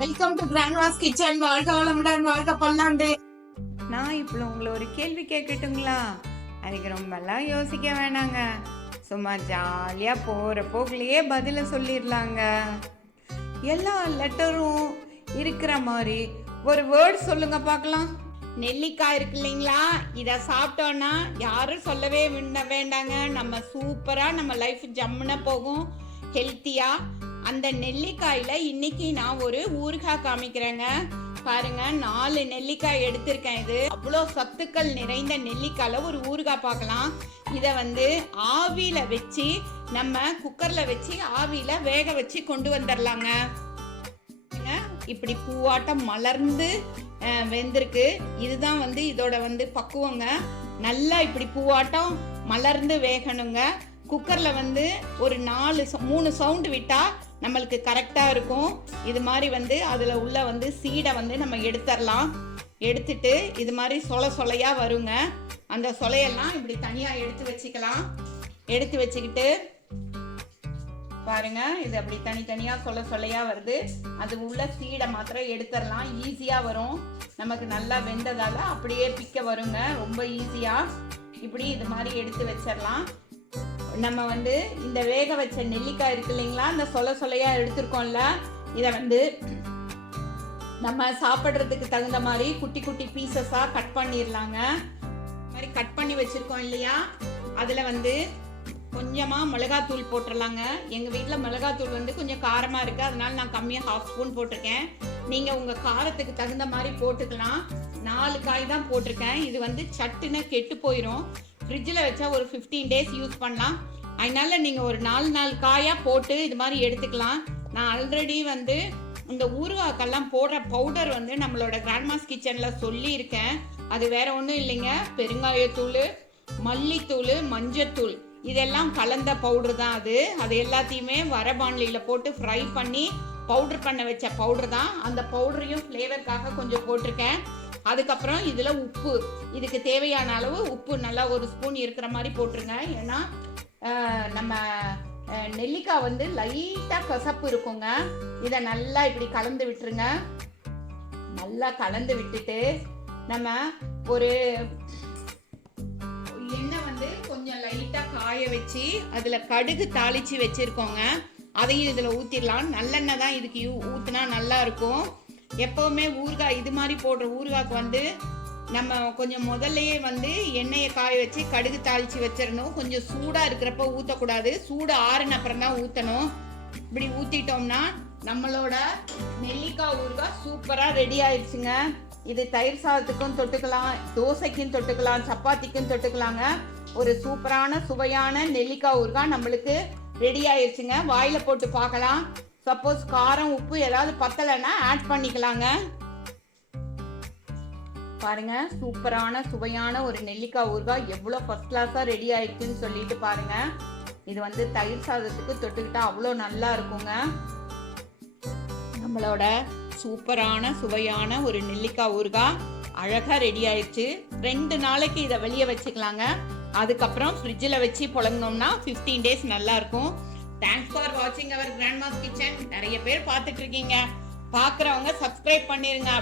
Welcome to Grandma's kitchen. வாழ்க வளமுடன், வாழ்க பல்லாண்டு. நான் இப்போ உங்களை ஒரு கேள்வி கேட்கட்டுங்களா? அதுக்கு ரொம்பலாம் யோசிக்க வேணாங்க. சும்மா ஜாலியாக போகிற போக்குலேயே பதிலை சொல்லிடலாங்க. எல்லா லெட்டரும் இருக்கிற மாதிரி ஒரு வேர்ட் சொல்லுங்க பார்க்கலாம். நெல்லிக்காய் இருக்கு இல்லைங்களா, இதை சாப்பிட்டோன்னா யாரும் சொல்லவே வேண்டாங்க. நம்ம சூப்பராக நம்ம லைஃப் ஜம்முன்னு போகும், ஹெல்த்தியாக. அந்த நெல்லிக்காயில் இன்னைக்கு நான் ஒரு ஊறுகாய் காமிக்கிறேங்க. பாருங்க, 4 நெல்லிக்காய் எடுத்திருக்கேன். இது அவ்வளோ சத்துக்கள் நிறைந்த நெல்லிக்காயில் ஒரு ஊறுகாய் பார்க்கலாம். இதை ஆவியில் வச்சு நம்ம குக்கரில் வச்சு ஆவியில் வேக வச்சு கொண்டு வந்துடலாங்க. இப்படி பூவாட்டம் மலர்ந்து வெந்திருக்கு. இதுதான் இதோட பக்குவங்க. நல்லா இப்படி பூவாட்டம் மலர்ந்து வேகணுங்க. குக்கரில் ஒரு 3 சவுண்டு விட்டால் நம்மளுக்கு கரெக்டாக இருக்கும். இது மாதிரி அதில் உள்ள சீடை நம்ம எடுத்துடலாம். எடுத்துட்டு இது மாதிரி சொலையாக வருங்க. அந்த சொலையெல்லாம் இப்படி தனியாக எடுத்து வச்சுக்கலாம். எடுத்து வச்சுக்கிட்டு பாருங்க, இது அப்படி தனித்தனியாக சொலையாக வருது. அது உள்ள சீடை மாத்திரம் எடுத்துடலாம். ஈஸியாக வரும். நமக்கு நல்லா வெந்ததால் அப்படியே பிக்க வருங்க, ரொம்ப ஈஸியாக. இப்படி இது மாதிரி எடுத்து வச்சிடலாம். நம்ம இந்த வேக வச்ச நெல்லிக்காய் இருக்கு இல்லைங்களா, இந்த சொலையா எடுத்துருக்கோம்ல, இதை நம்ம சாப்பிட்றதுக்கு தகுந்த மாதிரி குட்டி குட்டி பீசஸாக கட் பண்ணிடலாங்க. இந்த மாதிரி கட் பண்ணி வச்சுருக்கோம் இல்லையா, அதில் கொஞ்சமாக மிளகாத்தூள் போட்டுடலாங்க. எங்கள் வீட்டில் மிளகாத்தூள் கொஞ்சம் காரமாக இருக்குது, அதனால நான் கம்மியாக 1/2 ஸ்பூன் போட்டிருக்கேன். நீங்கள் உங்கள் காரத்துக்கு தகுந்த மாதிரி போட்டுக்கலாம். 4 காய் தான் போட்டிருக்கேன். இது சட்டுன்னு கெட்டு போயிடும். ஃப்ரிட்ஜில் வச்சா ஒரு 15 டேஸ் யூஸ் பண்ணலாம். அதனால நீங்கள் ஒரு 4 காயாக போட்டு இது மாதிரி எடுத்துக்கலாம். நான் ஆல்ரெடி இந்த ஊறுகாய்க்கெல்லாம் போடுற பவுடர் நம்மளோட கிராண்ட்மாஸ் கிச்சனில் சொல்லியிருக்கேன். அது வேற ஒன்றும் இல்லைங்க, பெருங்காயத்தூள், மல்லித்தூள், மஞ்சத்தூள் இதெல்லாம் கலந்த பவுடர் தான். அது எல்லாத்தையுமே வரபாண்டியில் போட்டு ஃப்ரை பண்ணி பவுடர் பண்ண வச்ச பவுடர் தான். அந்த பவுடரையும் ஃப்ளேவருக்காக கொஞ்சம் போட்டிருக்கேன். அதுக்கப்புறம் இதில் உப்பு, இதுக்கு தேவையான அளவு உப்பு நல்லா 1 ஸ்பூன் இருக்கிற மாதிரி போட்டுருங்க. ஏன்னா நம்ம நெல்லிக்காய் லைட்டாக கசப்பு இருக்குங்க. இதை நல்லா இப்படி கலந்து விட்டுருங்க. நல்லா கலந்து விட்டுட்டு நம்ம ஒரு எண்ணெய் கொஞ்சம் லைட்டாக காய வச்சு அதில் கடுகு தாளித்து வச்சுருக்கோங்க. அதையும் இதில் ஊற்றிடலாம். நல்லெண்ணெய் தான் இதுக்கு ஊற்றினா நல்லா இருக்கும். எப்போவுமே ஊறுகாய் இது மாதிரி போடுற ஊறுகாய்க்கு நம்ம கொஞ்சம் முதல்லையே எண்ணெயை காய வச்சு கடுகு தாளித்து வச்சிடணும். கொஞ்சம் சூடாக இருக்கிறப்ப ஊற்றக்கூடாது, சூடு ஆறுன அப்புறம் தான் ஊற்றணும். இப்படி ஊற்றிட்டோம்னா நம்மளோட நெல்லிக்காய் ஊறுகாய் சூப்பராக ரெடி ஆயிடுச்சுங்க. இது தயிர் சாதத்துக்கும் தொட்டுக்கலாம், தோசைக்கும் தொட்டுக்கலாம், சப்பாத்திக்கும் தொட்டுக்கலாங்க. ஒரு சூப்பரான சுவையான நெல்லிக்காய் ஊறுகாய் நம்மளுக்கு ரெடி ஆயிடுச்சுங்க. வாயில் போட்டு பார்க்கலாம். சப்போஸ் காரம் உப்பு ஏதாவது பத்தலைன்னா ஆட் பண்ணிக்கலாங்க. பாருங்க, சூப்பரான சுவையான ஒரு நெல்லிக்காய் ஊறுகாய் எவ்வளோ ஃபர்ஸ்ட் கிளாஸாக ரெடி ஆயிடுச்சுன்னு சொல்லிட்டு பாருங்க. இது தயிர் சாதத்துக்கு தொட்டுக்கிட்டா அவ்வளோ நல்லா இருக்குங்க. நம்மளோட சூப்பரான சுவையான ஒரு நெல்லிக்காய் ஊறுகாய் அழகாக ரெடி ஆயிடுச்சு. 2 நாளைக்கு இதை வெளியே வச்சுக்கலாங்க. அதுக்கப்புறம் ஃப்ரிட்ஜில் வச்சு புழங்கினோம்னா 15 டேஸ் நல்லா இருக்கும். தேங்க்ஸ் ஃபார் வாட்சிங் அவர் கிராண்ட்மாஸ் கிச்சன். நிறைய பேர் பார்த்துட்டு இருக்கீங்க, பார்க்குறவங்க சப்ஸ்கிரைப் பண்ணிருங்க.